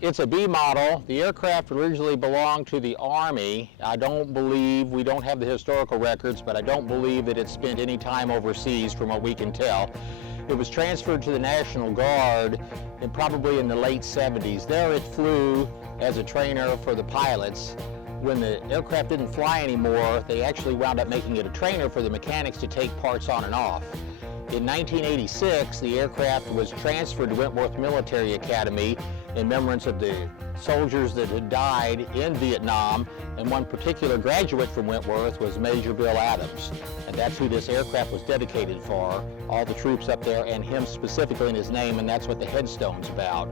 It's a B model. The aircraft originally belonged to the Army. We don't have the historical records, but I don't believe that it spent any time overseas from what we can tell. It was transferred to the National Guard probably in the late 70s. There it flew as a trainer for the pilots. When the aircraft didn't fly anymore, they actually wound up making it a trainer for the mechanics to take parts on and off. In 1986, the aircraft was transferred to Wentworth Military Academy in remembrance of the soldiers that had died in Vietnam, and one particular graduate from Wentworth was Major Bill Adams, and that's who this aircraft was dedicated for, all the troops up there and him specifically in his name, and that's what the headstone's about.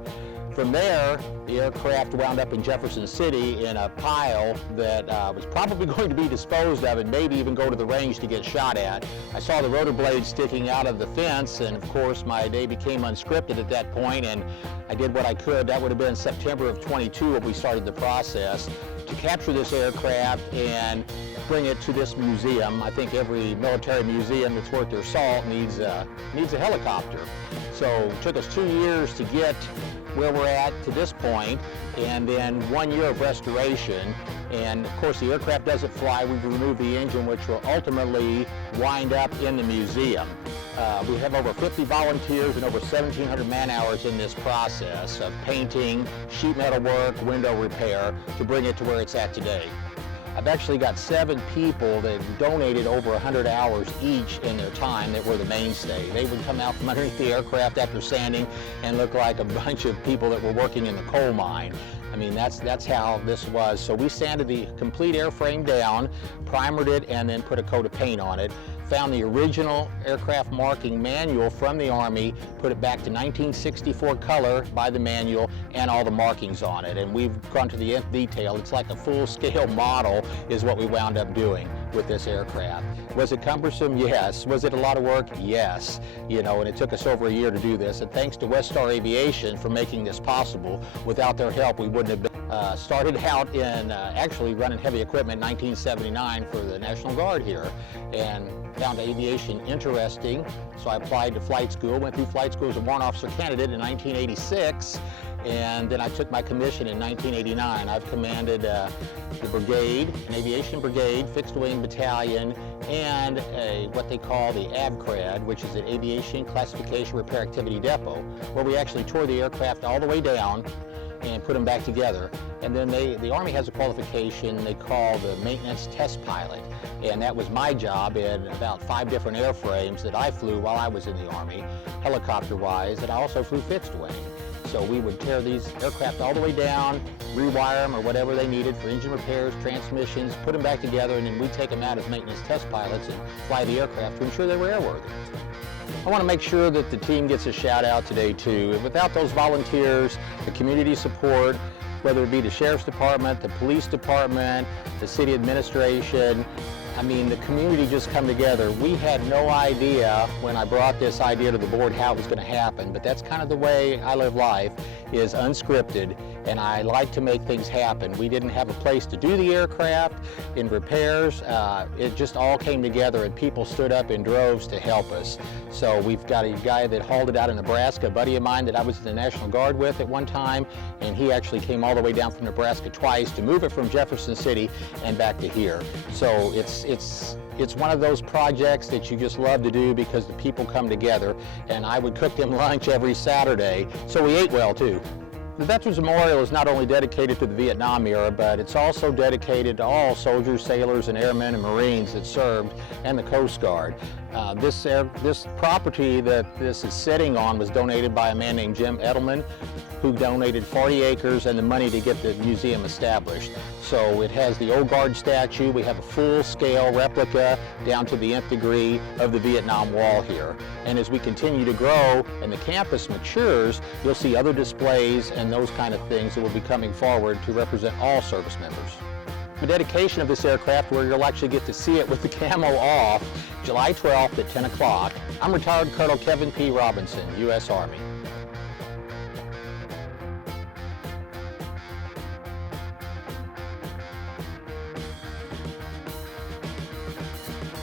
From there, the aircraft wound up in Jefferson City in a pile that was probably going to be disposed of and maybe even go to the range to get shot at. I saw the rotor blades sticking out of the fence, and of course my day became unscripted at that point, and I did what I could. That would have been September of 22 when we started the process to capture this aircraft and bring it to this museum. I think every military museum that's worth their salt needs a helicopter. So it took us 2 years to get where we're at to this point, and then 1 year of restoration. And of course the aircraft doesn't fly. We've removed the engine, which will ultimately wind up in the museum. We have over 50 volunteers and over 1,700 man-hours in this process of painting, sheet metal work, window repair to bring it to where it's at today. I've actually got 7 people that donated over 100 hours each in their time that were the mainstay. They would come out from underneath the aircraft after sanding and look like a bunch of people that were working in the coal mine. I mean, that's how this was. So we sanded the complete airframe down, primered it, and then put a coat of paint on it. Found the original aircraft marking manual from the Army, put it back to 1964 color by the manual, and all the markings on it. And we've gone to the nth detail. It's like a full-scale model is what we wound up doing with this aircraft. Was it cumbersome? Yes. Was it a lot of work? Yes. You know, and it took us over a year to do this. And thanks to West Star Aviation for making this possible. Without their help, we wouldn't have been. Started out in actually running heavy equipment in 1979 for the National Guard here, and found aviation interesting. So I applied to flight school, went through flight school as a warrant officer candidate in 1986, and then I took my commission in 1989. I've commanded the brigade, an aviation brigade, fixed wing battalion, and what they call the AVCRAD, which is an Aviation Classification Repair Activity Depot, where we actually tore the aircraft all the way down and put them back together. And then the Army has a qualification they call the maintenance test pilot, and that was my job in about 5 different airframes that I flew while I was in the Army, helicopter-wise, and I also flew fixed wing. So we would tear these aircraft all the way down, rewire them or whatever they needed for engine repairs, transmissions, put them back together, and then we'd take them out as maintenance test pilots and fly the aircraft to ensure they were airworthy. I want to make sure that the team gets a shout out today too. Without those volunteers, the community support, whether it be the Sheriff's Department, the Police Department, the City Administration, I mean, the community just come together. We had no idea when I brought this idea to the board how it was going to happen, but that's kind of the way I live life, is unscripted, and I like to make things happen. We didn't have a place to do the aircraft in repairs. It just all came together, and people stood up in droves to help us. So we've got a guy that hauled it out of Nebraska, a buddy of mine that I was in the National Guard with at one time, and he actually came all the way down from Nebraska twice to move it from Jefferson City and back to here. So it's one of those projects that you just love to do because the people come together, and I would cook them lunch every Saturday, so we ate well too. The Veterans Memorial is not only dedicated to the Vietnam era, but it's also dedicated to all soldiers, sailors, and airmen and Marines that served, and the Coast Guard. This property that this is sitting on was donated by a man named Jim Edelman, who donated 40 acres and the money to get the museum established. So it has the old guard statue. We have a full-scale replica down to the nth degree of the Vietnam Wall here. And as we continue to grow and the campus matures, you'll see other displays and those kind of things that will be coming forward to represent all service members. The dedication of this aircraft, where you'll actually get to see it with the camo off, July 12th at 10 o'clock. I'm retired Colonel Kevin P. Robinson, U.S. Army.